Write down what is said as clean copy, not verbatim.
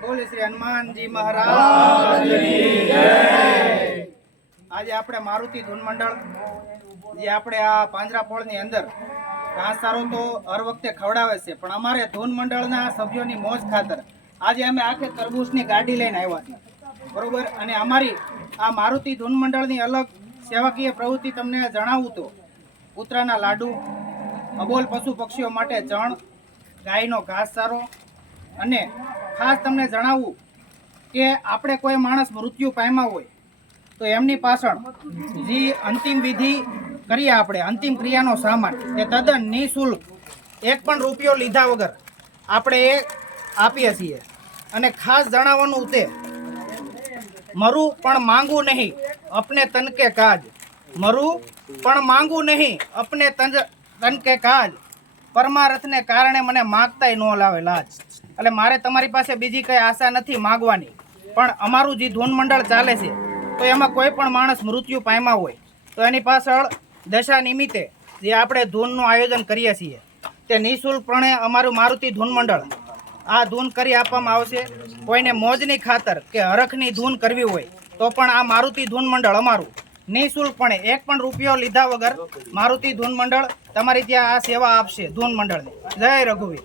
બોલે શ્રી હનુમાનજી મહારાજની જય। આજે આપણે મારુતિ ધૂન મંડળ જે આપણે આ પાંજરાપોળની અંદર ઘાસચારો તો હર વખતે ખવડાવે છે, પણ અમારે ધૂન મંડળના સભ્યોની મોજ ખાતર આજે અમે આખે તરબૂચની ગાડી લઈને આવ્યા છીએ, બરોબર। અને અમારી આ મારુતિ ધૂન મંડળની અલગ સેવાકીય પ્રવૃત્તિ તમને જણાવું તો કૂતરાના લાડુ, અબોલ પશુ પક્ષીઓ માટે ચણ, ગાયનો ઘાસચારો, અને ખાસ તમને જણાવું કે આપણે કોઈ માણસ મૃત્યુ પામ્યા હોય તો એમની પાછળ જે અંતિમ વિધિ કરીએ આપણે, અંતિમ ક્રિયાનો સામાન એ તદ્દન નિઃશુલ્ક, એક પણ રૂપિયો લીધા વગર આપણે એ આપીએ છીએ। અને ખાસ જણાવવાનું તે મરું પણ માંગવું નહીં અપને તન કે કાજ, મરું પણ માંગવું નહીં અપને તન કે કાજ, પરમારથને કારણે મને માગતાય ન લાવે લાજ। એટલે મારે તમારી પાસે બીજી કઈ આશા નથી માગવાની, પણ અમારું જે ધૂન મંડળ ચાલે છે તો એમાં કોઈ પણ માણસ મૃત્યુ પામ્યા હોય તો એની પાછળ દશા નિમિત્તે જે આપણે ધૂનનું આયોજન કરીએ છીએ તે નિઃશુલ્કપણે અમારું મારુતિ ધૂન મંડળ આ ધૂન કરી આપવામાં આવશે। કોઈને મોજની ખાતર કે હરખની ધૂન કરવી હોય તો પણ આ મારુતિ ધૂન મંડળ અમારું નિઃશુલ્કપણે એક પણ રૂપિયો લીધા વગર મારુતિ ધૂન મંડળ તમારી ત્યાં આ સેવા આપશે ધૂન મંડળની। જય રઘુવીર।